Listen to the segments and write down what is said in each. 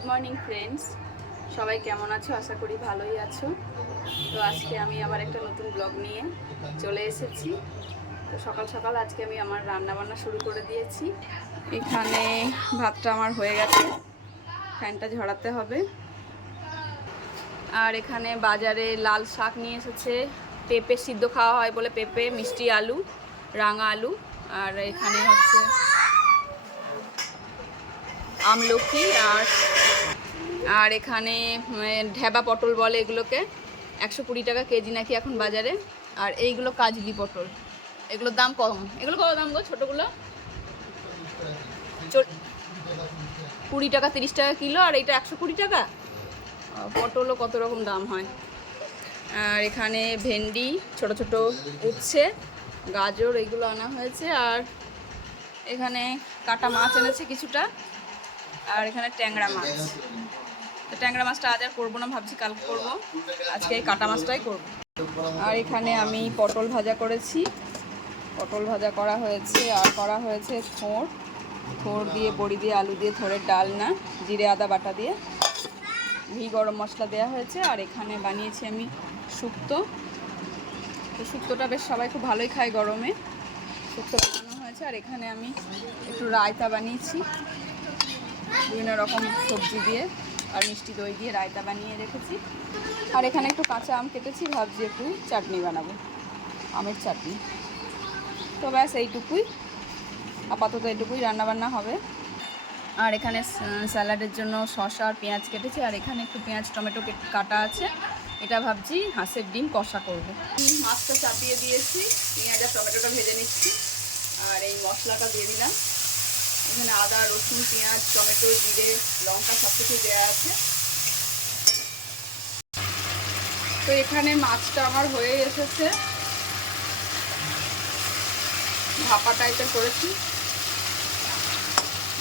Good morning friends সবাই কেমন আছো? আশা করি ভালোই আছো। তো আজকে আমি আবার একটা নতুন ব্লগ নিয়ে চলে এসেছি। তো সকাল সকাল আজকে আমি আমার রান্না বান্না শুরু করে দিয়েছি। এখানে ভাতটা আমার হয়ে গেছে। ফ্যানটা ঝরাতে হবে। আর এখানে বাজারে লাল শাক নিয়ে এসেছে। পেঁপে সিদ্ধ খাওয়া হয় বলে পেঁপে, মিষ্টি আলু, রাঙা আলু। আর এখানে হচ্ছে আমলকি আর আর এখানে উম, ঢেবা পটল বলে এগুলোকে। একশো কুড়ি টাকা কেজি নাকি এখন বাজারে। আর এইগুলো কাজলি পটল। এগুলোর দাম কম। এগুলো কত দাম গো ছোটোগুলো? কুড়ি টাকা তিরিশ টাকা কিলো আর এটা একশো কুড়ি টাকা? পটলও কত রকম দাম হয়। আর এখানে ভেন্ডি ছোট ছোট উচ্ছে গাজর এগুলো আনা হয়েছে। আর এখানে কাটা মাছ এনেছে কিছুটা। আর এখানে ট্যাংরা মাছ। তো ট্যাংরা মাছটা আজ আর করব না, ভাবছি কালকে করব। আজকে এই কাটা মাছটাই করব। আর এখানে আমি পটল ভাজা করেছি। পটল ভাজা করা হয়েছে, আর করা হয়েছে থোড় থোড় দিয়ে, বড়ি দিয়ে, আলু দিয়ে থোড়ের ডাল না, জিরে, আদা, বাটা দিয়ে। ঘি, গরম মশলা দেওয়া হয়েছে, আর এখানে বানিয়েছি আমি শুক্তো। তো শুক্তোটা বেশ সবাই খুব ভালোই খায় গরমে। শুক্তো বানানো হয়েছে, আর এখানে আমি একটু রায়তা বানিয়েছি। বিভিন্ন রকম সবজি দিয়ে। আর মিষ্টি দই দিয়ে রায়তা বানিয়ে রেখেছি। আর এখানে একটু কাঁচা আম কেটেছি, ভাবছি একটু চাটনি বানাবো, আমের চাটনি। তো ব্যাস, এইটুকুই। আপাতত এইটুকুই রান্নাবান্না হবে। আর এখানে স্যালাডের জন্য শসা আর পেঁয়াজ কেটেছি, আর এখানে একটু পেঁয়াজ, টমেটো কাটা আছে। এটা ভাবছি হাঁসের ডিম কষা করব। মাছটা চাপিয়ে দিয়েছি, পেঁয়াজ আর টমেটোটা ভেজে নিচ্ছি। আর এই মশলাটা দিয়ে দিলাম। এখানে আদা, রসুন, পেঁয়াজ, টমেটো, জিরে, লঙ্কা সব কিছু দেওয়া আছে। তো এখানে মাছটা আমার হয়ে এসেছে। ভাপা টাইপের করেছি।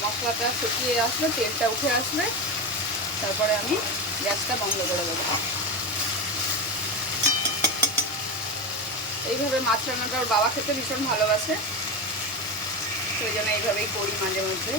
মশলাটা শুকিয়ে আসবে তেলটা উঠে আসবে তারপরে আমি গ্যাসটা বন্ধ করে দেবো। এইভাবে মাছ রান্নাটা ওর বাবা খেতে ভীষণ ভালোবাসে। ওই জন্য এইভাবেই করি মাঝে মধ্যে।